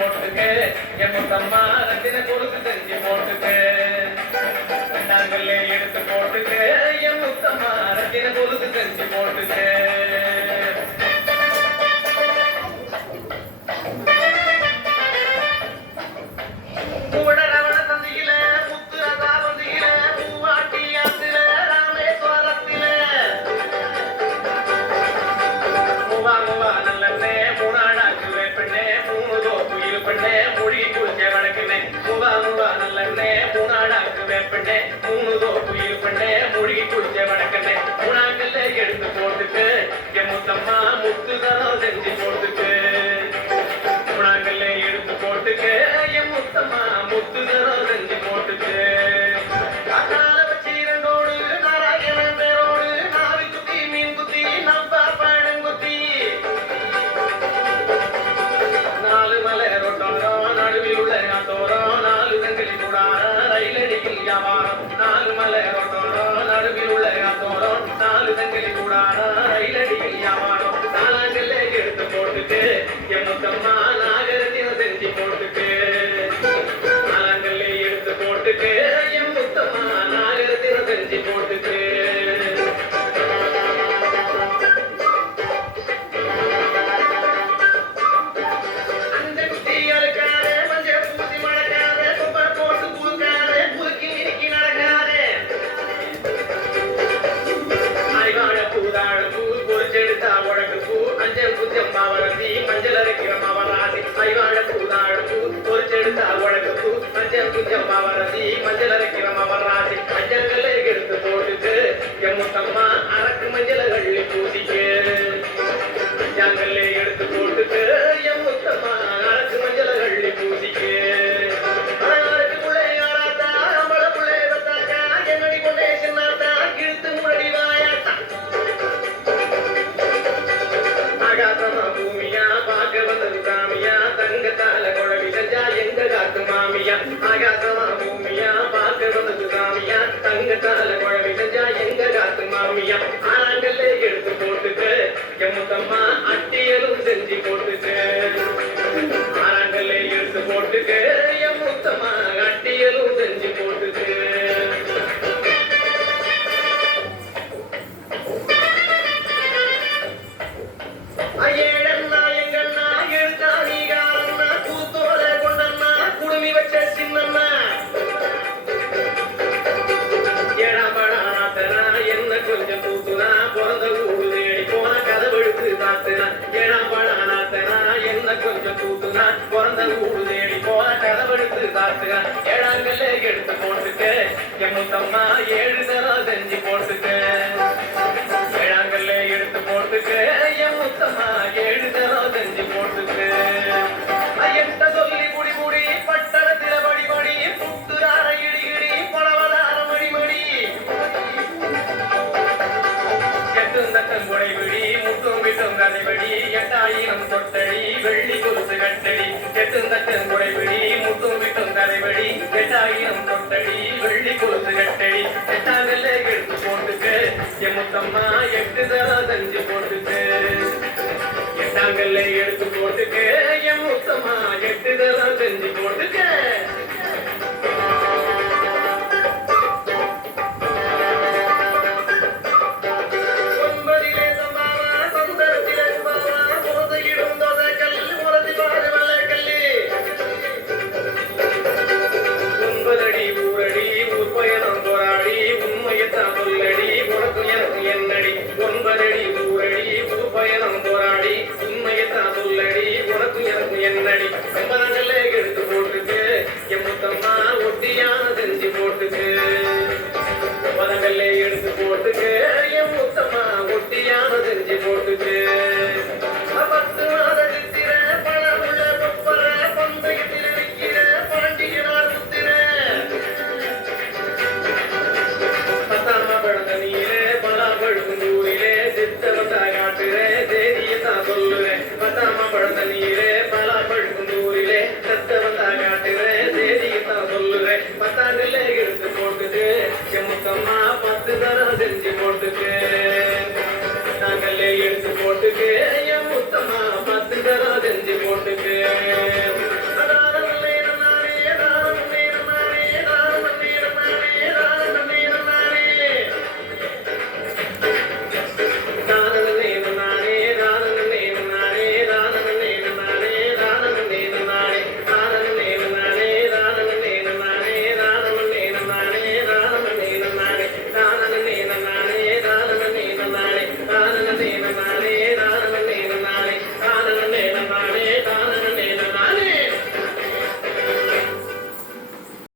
போட்டுக்கு என் முத்தம்மா ரத்தின கொழுக்கு செஞ்சு போட்டுக்கு நாங்களே எடுத்து போட்டுக்கு என் முத்தம்மா ரத்தின கொழுக்கு செஞ்சு போட்டுக்கு எடுத்து போட்டுக்கு என் முத்தம்மா முத்துதரம் செஞ்சு போட்டுக்கு குணாங்கல்ல எடுத்து போட்டுக்கு என் முத்தம்மா முத்துதரம் செஞ்சு போட்டுக்கு அக்கால வச்சு இரண்டோடு நாராயணன் பேரோடு நாவி குத்தி மீன் குத்தி நம்பா பழங்குத்தி நாலு மலை ரொட்டோரம் நடுவில் உள்ள தோரம் நாலு தங்கிலி கூட ரயிலடியில் வியாபாரம் நாலு மலை ரொட்டோரம் நடுவில் உள்ள தோரம் நாலு தங்கிலி கூட ரயிலடியில் வியாபாரம் நாலாங்கல்ல எடுத்து போட்டுட்டு என் முத்தம்மா நாகரத்தின செஞ்சு போட்டுட்டு நாலாங்கல்ல எடுத்து போட்டுட்டு என் முத்தம்மா நாகரத்தின செஞ்சு போட்டுட்டு மஞ்சள் அரைக்கிற மவராசி ஐவாழ பூதாழப்பு பொறிச்செடுத்த உழக்கு மஞ்சள் குஞ்சம் மவராசி மஞ்சள் அரைக்கிற மவராசி மஞ்சள்களை எடுத்து போட்டுட்டு என் முத்தம்மா அரக்கு மஞ்சள் கள்ளி பூசிக்கு மஞ்சள்களை எடுத்து போட்டுட்டு என் முத்தம்மா அரக்கு மஞ்சள் கள்ளி பூசிக்கு ஆகாசமா பூமியா பார்க்க வந்தது சாமியா தங்கத்தால குழவி செஞ்சா எங்க காத்து மாமியா ஆனாங்கல்ல எடுத்து போட்டுட்டு என் முத்தம்மா அட்டியலும் செஞ்சு போட்டுட்டு ஆனாங்கல்ல எடுத்து போட்டுட்டு என் முத்தம்மா அட்டியலும் செஞ்சு போட்டுட்டு பிறந்த ஊடு தேடி போன கதவெடுத்து காத்துங்க ஏழாங்கல்ல எடுத்து போட்டுட்டு என் முத்தம்மா 7 தரம் செஞ்சு போட்டுட்டு ஏழாங்கல்ல எடுத்து போட்டுட்டு என் முத்தம்மா 7 தரம் செஞ்சு போட்டுட்டு எட்ட சொல்லி குடி குடி பட்டணத்தில படி படி புத்துரார இடி இடி பழவதார மடி மடி எட்டும் தட்டம் கொடை விடி முட்டும் விட்டும் கதைபடி 8000 தொட்டடி வெள்ளி கொலுசு கட்டடி எட்டும் தட்டம் கொடை விடி முட்டும் விட்டும் கதைபடி 8000 தொட்டடி வெள்ளி கொலுசு கட்டடி எட்டாங்கல்ல எடுத்து போட்டுட்டு என் முத்தம்மா 8 தரம் செஞ்சு போட்டுட்டு எட்டாங்கல்ல எடுத்து போட்டுட்டு என் முத்தம்மா 8 தரம் செஞ்சு போட்டுட்டு